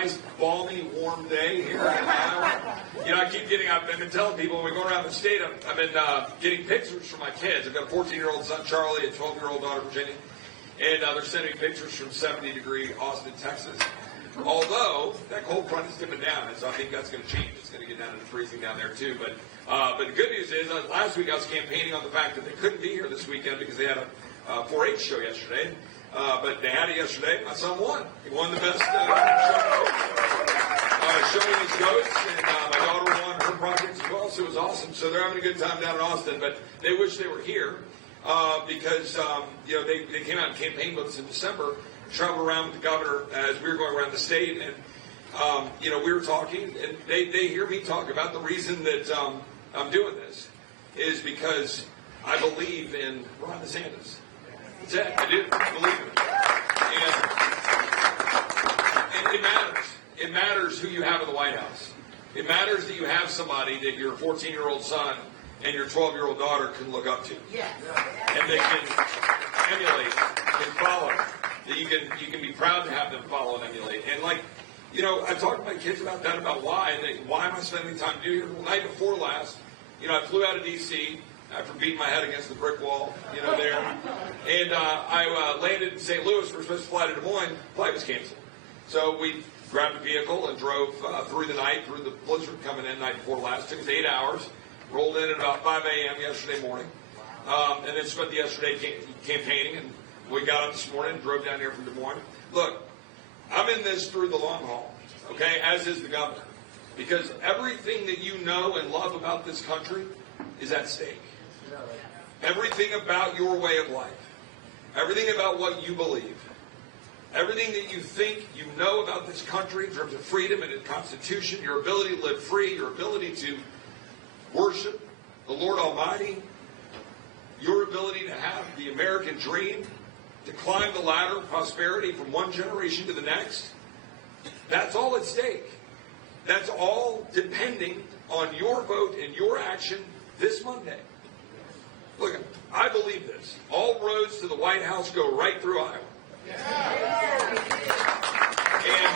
nice, balmy, warm day here in Iowa. You know, I've been telling people when we go around the state, I've been getting pictures from my kids. I've got a 14-year-old son, Charlie, a 12-year-old daughter, Virginia. And they're sending me pictures from 70-degree Austin, Texas. Although that cold front is dipping down, and so I think that's going to change. It's going to get down to freezing down there too. But the good news is, last week I was campaigning on the fact that they couldn't be here this weekend because they had a 4-H show yesterday. But they had it yesterday. My son won. He won the best showing his ghosts, and my daughter won her projects as well. So it was awesome. So they're having a good time down in Austin. But they wish they were here because they came out and campaigned with us in December. Traveled around with the governor as we were going around the state, and we were talking, and they hear me talk about the reason that I'm doing this is because I believe in Ron DeSantis. That's it. I do. I believe in it. And it matters. It matters who you have in the White House. It matters that you have somebody that your 14-year-old son and your 12-year-old daughter can look up to. Yes. And they can emulate and follow. That you can be proud to have them follow and emulate. And I talked to my kids about that, about why, and why am I spending time to do here? Well, the night before last, I flew out of D.C. after beating my head against the brick wall, there. And I landed in St. Louis. We were supposed to fly to Des Moines. Flight was canceled. So we grabbed a vehicle and drove through the night, through the blizzard coming in the night before last. Took us 8 hours. Rolled in at about 5 a.m. yesterday morning. And then spent the yesterday campaigning. And we got up this morning and drove down here from Des Moines. Look, I'm in this through the long haul, okay, as is the governor. Because everything that you know and love about this country is at stake. Everything about your way of life. Everything about what you believe. Everything that you think you know about this country in terms of freedom and its Constitution, your ability to live free, your ability to worship the Lord Almighty, your ability to have the American dream, to climb the ladder of prosperity from one generation to the next, that's all at stake. That's all depending on your vote and your action this Monday. Look, I believe this. All roads to the White House go right through Iowa. And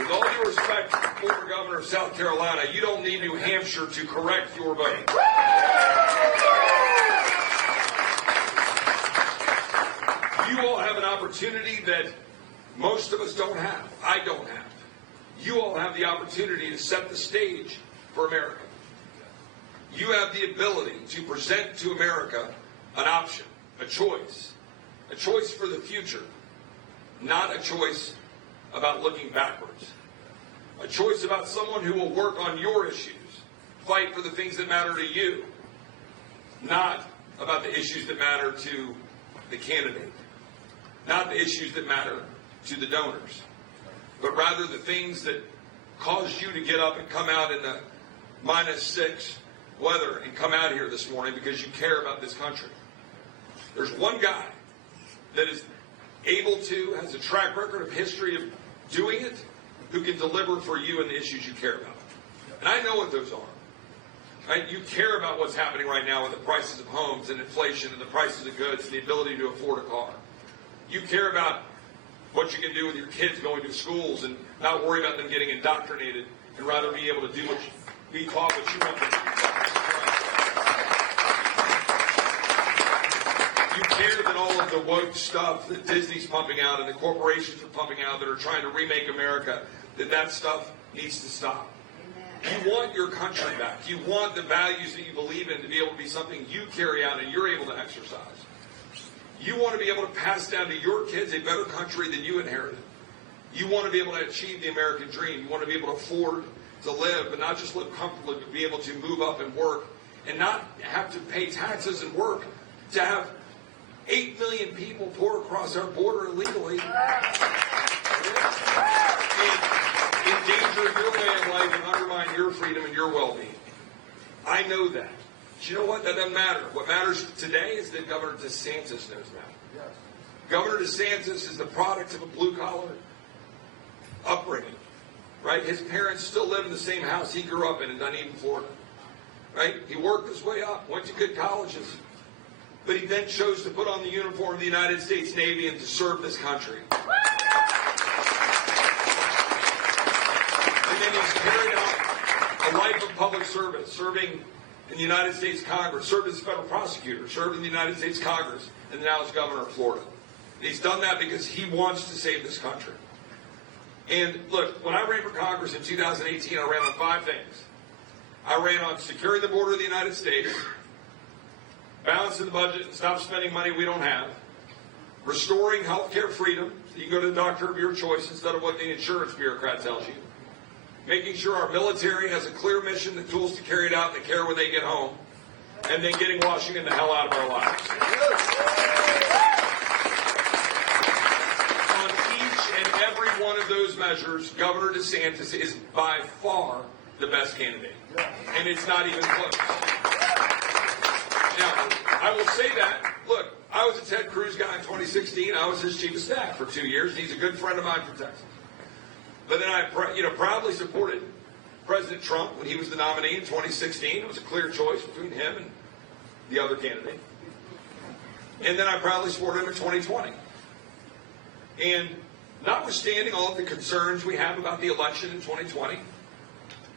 with all due respect to the former governor of South Carolina, you don't need New Hampshire to correct your vote. You all have an opportunity that most of us don't have. I don't have. You all have the opportunity to set the stage for America. You have the ability to present to America an option, a choice for the future, not a choice about looking backwards. A choice about someone who will work on your issues, fight for the things that matter to you, not about the issues that matter to the candidate. Not the issues that matter to the donors, but rather the things that caused you to get up and come out in the -6 weather and come out here this morning because you care about this country. There's one guy that is able to, has a track record of history of doing it, who can deliver for you and the issues you care about. And I know what those are. Right? You care about what's happening right now with the prices of homes and inflation and the prices of goods and the ability to afford a car. You care about what you can do with your kids going to schools and not worry about them getting indoctrinated and rather be able to be taught what you want them to be taught. You care that all of the woke stuff that Disney's pumping out and the corporations are pumping out that are trying to remake America, that stuff needs to stop. You want your country back. You want the values that you believe in to be able to be something you carry out and you're able to exercise. You want to be able to pass down to your kids a better country than you inherited. You want to be able to achieve the American dream. You want to be able to afford to live, but not just live comfortably, but be able to move up and work and not have to pay taxes and work. To have 8 million people pour across our border illegally and endanger your way of life and undermine your freedom and your well-being. I know that. But you know what? That doesn't matter. What matters today is that Governor DeSantis knows that. Yes. Governor DeSantis is the product of a blue-collar upbringing, right? His parents still live in the same house he grew up in Dunedin, Florida, right? He worked his way up, went to good colleges, but he then chose to put on the uniform of the United States Navy and to serve this country. carried out a life of public service, serving in the United States Congress, served as a federal prosecutor, served in the United States Congress, and now is governor of Florida. And he's done that because he wants to save this country. And look, when I ran for Congress in 2018, I ran on 5 things. I ran on securing the border of the United States, balancing the budget and stop spending money we don't have, restoring health care freedom, so you can go to the doctor of your choice instead of what the insurance bureaucrat tells you, making sure our military has a clear mission, the tools to carry it out, and the care when they get home, and then getting Washington the hell out of our lives. On each and every one of those measures, Governor DeSantis is by far the best candidate. And it's not even close. Now, I will say that, look, I was a Ted Cruz guy in 2016. I was his chief of staff for 2 years. He's a good friend of mine from Texas. But then I proudly supported President Trump when he was the nominee in 2016. It was a clear choice between him and the other candidate. And then I proudly supported him in 2020. And notwithstanding all of the concerns we have about the election in 2020,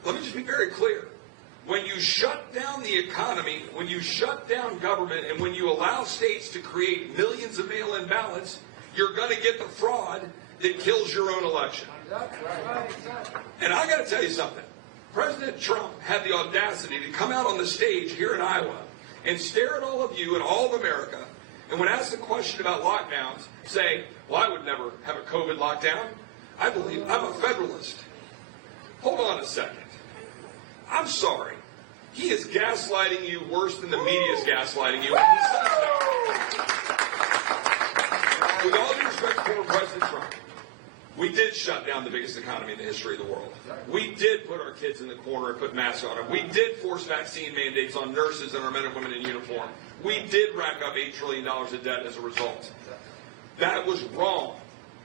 let me just be very clear. When you shut down the economy, when you shut down government, and when you allow states to create millions of mail-in ballots, you're going to get the fraud that kills your own election. And I got to tell you something. President Trump had the audacity to come out on the stage here in Iowa and stare at all of you and all of America, and when asked the question about lockdowns, say, well, I would never have a COVID lockdown. I believe I'm a federalist. Hold on a second. I'm sorry. He is gaslighting you worse than the media is gaslighting you. And he says that. With all due respect to former President Trump, we did shut down the biggest economy in the history of the world. We did put our kids in the corner and put masks on them. We did force vaccine mandates on nurses and our men and women in uniform. We did rack up $8 trillion of debt as a result. That was wrong.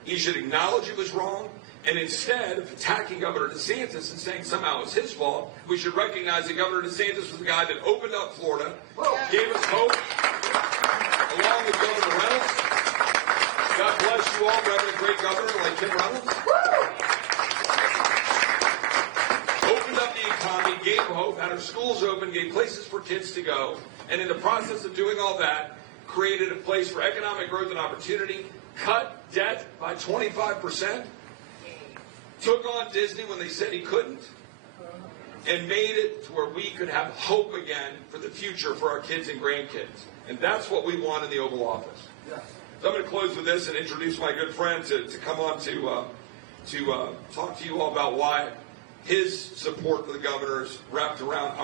He should acknowledge it was wrong. And instead of attacking Governor DeSantis and saying somehow it was his fault, we should recognize that Governor DeSantis was the guy that opened up Florida, gave us hope, along with Governor Reynolds. God bless you all for having a great governor like Tim Reynolds. Opened up the economy, gave hope, had our schools open, gave places for kids to go, and in the process of doing all that, created a place for economic growth and opportunity, cut debt by 25%, took on Disney when they said he couldn't, and made it to where we could have hope again for the future for our kids and grandkids. And that's what we want in the Oval Office. Yes. So I'm going to close with this and introduce my good friend to come on to talk to you all about why his support for the governor is wrapped around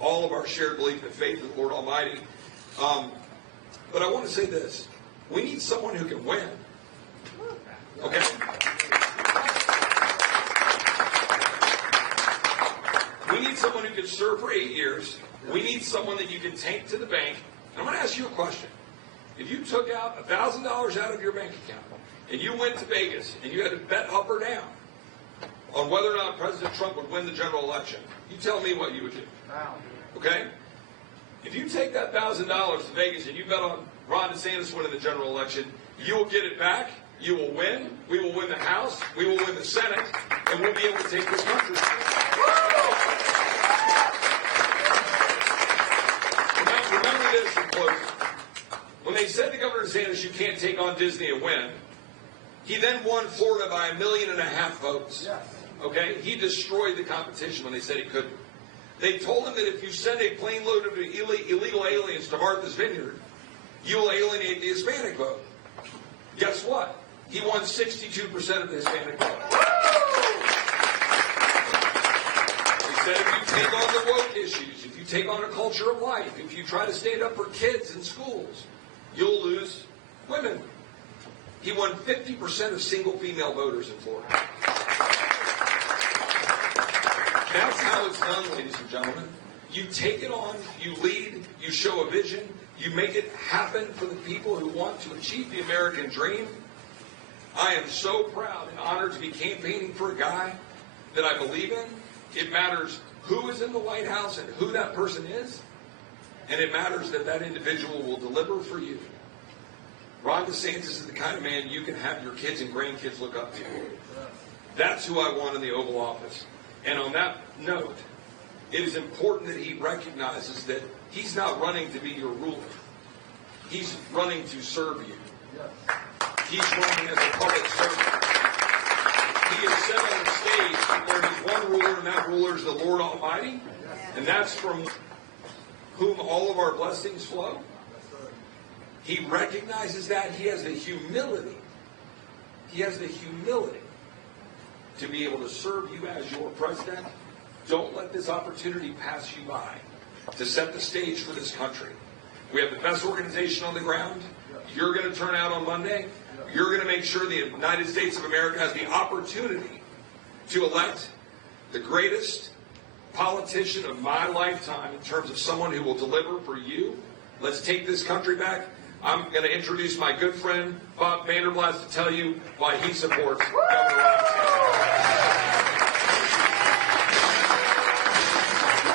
all of our shared belief and faith in the Lord Almighty. But I want to say this. We need someone who can win. Okay? We need someone who can serve for 8 years. We need someone that you can take to the bank. And I'm going to ask you a question. If you took out $1,000 out of your bank account and you went to Vegas and you had to bet up or down on whether or not President Trump would win the general election, you tell me what you would do. Okay? If you take that $1,000 to Vegas and you bet on Ron DeSantis winning the general election, you will get it back. You will win. We will win the House. We will win the Senate. And we'll be able to take this country. Remember this in closing. When they said to Governor DeSantis, you can't take on Disney and win, he then won Florida by 1.5 million votes. Okay? He destroyed the competition when they said he couldn't. They told him that if you send a plane load of illegal aliens to Martha's Vineyard, you will alienate the Hispanic vote. Guess what? He won 62% of the Hispanic vote. He said if you take on the woke issues, if you take on a culture of life, if you try to stand up for kids in schools, you'll lose women. He won 50% of single female voters in Florida. That's how it's done, ladies and gentlemen. You take it on, you lead, you show a vision, you make it happen for the people who want to achieve the American dream. I am so proud and honored to be campaigning for a guy that I believe in. It matters who is in the White House and who that person is, and it matters that that individual will deliver for you. Ron DeSantis is the kind of man you can have your kids and grandkids look up to. That's who I want in the Oval Office. And on that note, it is important that he recognizes that he's not running to be your ruler. He's running to serve you. He's running as a public servant. He is set on the stage where there's one ruler, and that ruler is the Lord Almighty. And that's from whom all of our blessings flow. He recognizes that. He has the humility. He has the humility to be able to serve you as your president. Don't let this opportunity pass you by to set the stage for this country. We have the best organization on the ground. You're going to turn out on Monday. You're going to make sure the United States of America has the opportunity to elect the greatest politician of my lifetime in terms of someone who will deliver for you. Let's take this country back. I'm going to introduce my good friend, Bob Vanderblatt, to tell you why he supports Governor